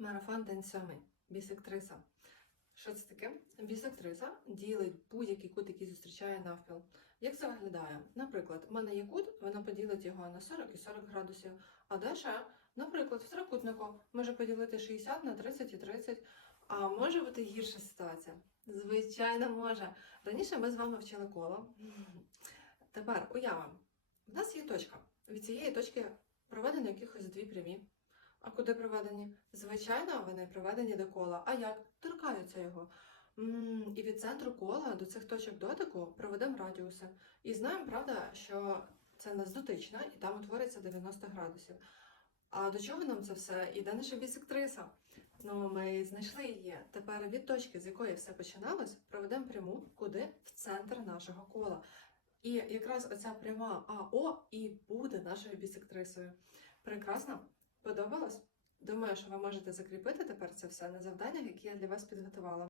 Марафон день сьомий. Бісектриса. Що це таке? Бісектриса ділить будь-який кут, який зустрічає навпіл. Як це виглядає? Наприклад, в мене є кут, вона поділить його на 40 і 40 градусів. А Даша, наприклад, в трикутнику може поділити 60 на 30 і 30. А може бути гірша ситуація? Звичайно, може. Раніше ми з вами вчили коло. Тепер уявимо. В нас є точка. Від цієї точки проведено якихось дві прямі. А куди проведені? Звичайно, вони проведені до кола. А як? Торкаються його. М, І від центру кола до цих точок дотику проведемо радіуси. І знаємо, правда, що це нас дотична, і там утвориться 90 градусів. А до чого нам це все? І де наша бісектриса? Ну, ми знайшли її. Тепер від точки, з якої все починалось, проведемо пряму куди? В центр нашого кола. І якраз оця пряма АО і буде нашою бісектрисою. Прекрасно? Подобалось? Думаю, що ви можете закріпити тепер це все на завданнях, які я для вас підготувала.